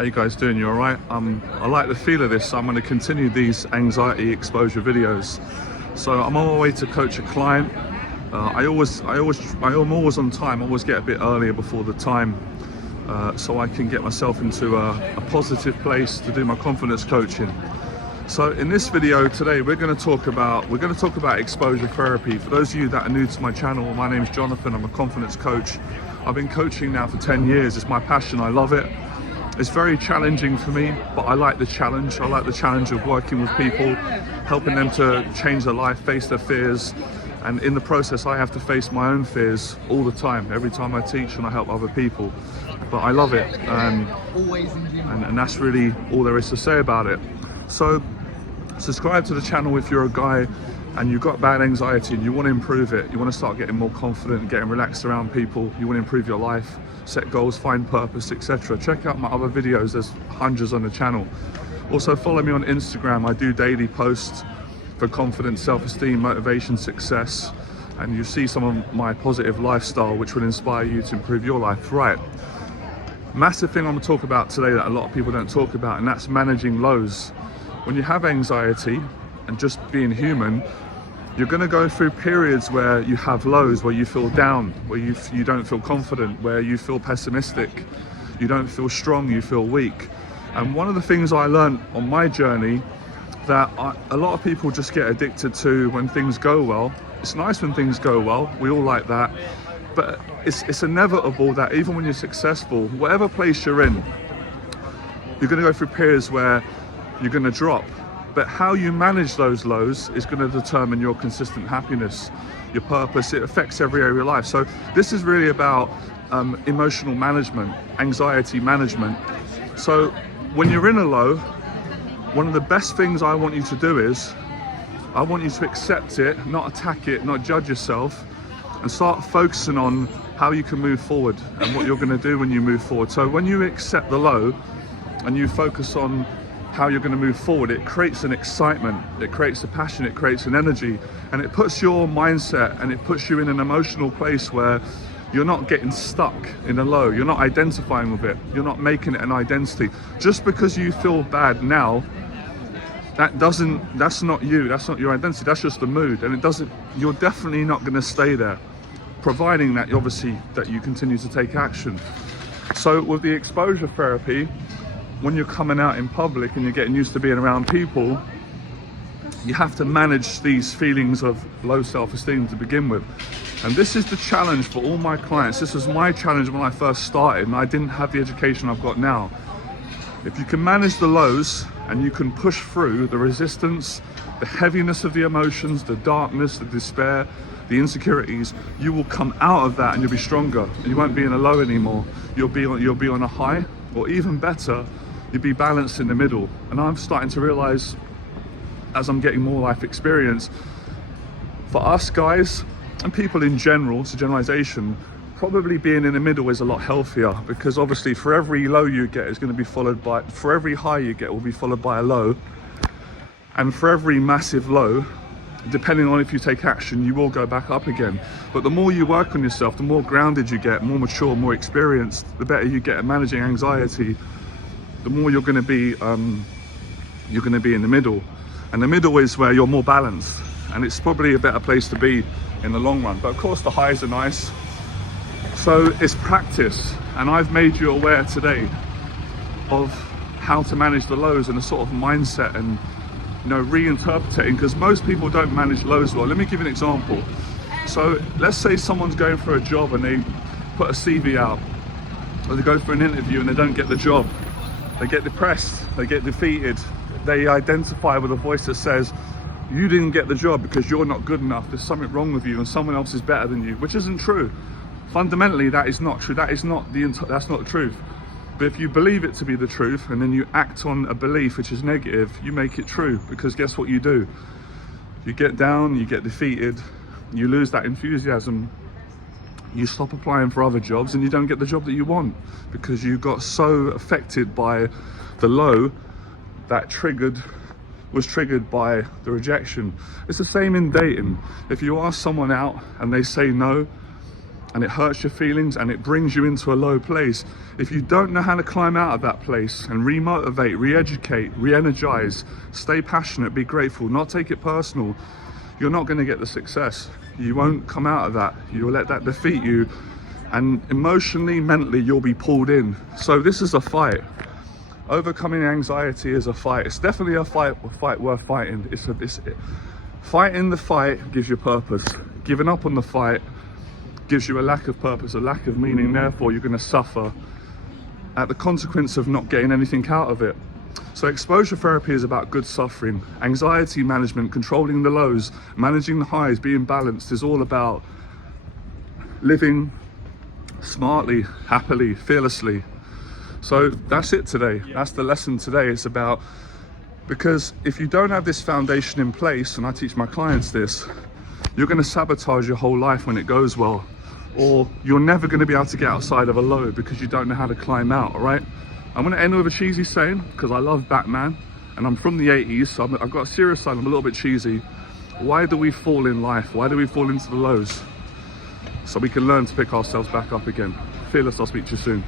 How you guys doing? You all right? I like the feel of this, so I'm going to continue these anxiety exposure videos. So I'm on my way to coach a client. I'm always on time. I always get a bit earlier before the time, so I can get myself into a positive place to do my confidence coaching. So in this video today, we're going to talk about exposure therapy. For those of you that are new to my channel, my name is Jonathan. I'm a confidence coach. I've been coaching now for 10 years. It's my passion. I love it. It's very challenging for me, but I like the challenge. I like the challenge of working with people, helping them to change their life, face their fears. And in the process, I have to face my own fears all the time, every time I teach and I help other people. But I love it. And that's really all there is to say about it. So subscribe to the channel if you're a guy and you've got bad anxiety and you want to improve it. You want to start getting more confident, getting relaxed around people. You want to improve your life, set goals, find purpose, etc. Check out my other videos. There's hundreds on the channel. Also follow me on Instagram. I do daily posts for confidence, self-esteem, motivation, success, and you see some of my positive lifestyle which will inspire you to improve your life. Right, massive thing I'm going to talk about today that a lot of people don't talk about, and that's managing lows. When you have anxiety and just being human, you're going to go through periods where you have lows, where you feel down, where you don't feel confident, where you feel pessimistic, you don't feel strong, you feel weak. And one of the things I learned on my journey that a lot of people just get addicted to when things go well. It's nice when things go well, we all like that, but it's inevitable that even when you're successful, whatever place you're in, you're going to go through periods where you're going to drop. But how you manage those lows is going to determine your consistent happiness, your purpose. It affects every area of your life. So this is really about emotional management, anxiety management. So when you're in a low, one of the best things I want you to do is, I want you to accept it, not attack it, not judge yourself, and start focusing on how you can move forward and what you're going to do when you move forward. So when you accept the low and you focus on how you're going to move forward, it creates an excitement, it creates a passion, it creates an energy, and it puts your mindset and it puts you in an emotional place where you're not getting stuck in a low, you're not identifying with it, you're not making it an identity. Just because you feel bad now, that's not you, that's not your identity, that's just the mood, and you're definitely not going to stay there, providing that obviously that you continue to take action. So with the exposure therapy, when you're coming out in public and you're getting used to being around people, you have to manage these feelings of low self-esteem to begin with. And this is the challenge for all my clients. This was my challenge when I first started and I didn't have the education I've got now. If you can manage the lows and you can push through the resistance, the heaviness of the emotions, the darkness, the despair, the insecurities, you will come out of that and you'll be stronger. You won't be in a low anymore. You'll be on a high, or even better, you'll be balanced in the middle. And I'm starting to realize, as I'm getting more life experience, for us guys and people in general, it's a generalization, probably being in the middle is a lot healthier, because obviously for every low you get is going to be followed by, for every high you get will be followed by a low, and for every massive low, depending on if you take action, you will go back up again. But the more you work on yourself, the more grounded you get, more mature, more experienced, the better you get at managing anxiety, the more you're going to be in the middle. And the middle is where you're more balanced, and it's probably a better place to be in the long run. But of course the highs are nice. So it's practice, and I've made you aware today of how to manage the lows and a sort of mindset and, you know, reinterpreting, because most people don't manage lows well. Let me give you an example. So let's say someone's going for a job and they put a CV out, or they go for an interview and they don't get the job. They get depressed, they get defeated, they identify with a voice that says, you didn't get the job because you're not good enough, there's something wrong with you and someone else is better than you, which isn't true. Fundamentally, that is not true, that's not the truth. But if you believe it to be the truth and then you act on a belief which is negative, you make it true, because guess what you do? You get down, you get defeated, you lose that enthusiasm, you stop applying for other jobs and you don't get the job that you want, because you got so affected by the low that was triggered by the rejection. It's the same in dating. If you ask someone out and they say no, and it hurts your feelings and it brings you into a low place. If you don't know how to climb out of that place and remotivate, re-educate, re-energize, stay passionate, be grateful, not take it personal, you're not going to get the success. You won't come out of that. You'll let that defeat you, and emotionally, mentally, you'll be pulled in. So this is a fight. Overcoming anxiety is a fight. It's definitely a fight worth fighting. Fighting the fight gives you purpose. Giving up on the fight gives you a lack of purpose, a lack of meaning. Therefore, you're going to suffer at the consequence of not getting anything out of it. So exposure therapy is about good suffering. Anxiety management, controlling the lows, managing the highs, being balanced, is all about living smartly, happily, fearlessly. So that's it today. That's the lesson today. It's about, because if you don't have this foundation in place, and I teach my clients this, you're going to sabotage your whole life when it goes well, or you're never going to be able to get outside of a low because you don't know how to climb out. All right, I'm going to end with a cheesy saying because I love Batman and I'm from the 80s, so I've got a serious side. I'm a little bit cheesy. Why do we fall in life? Why do we fall into the lows? So we can learn to pick ourselves back up again. Fearless, I'll speak to you soon.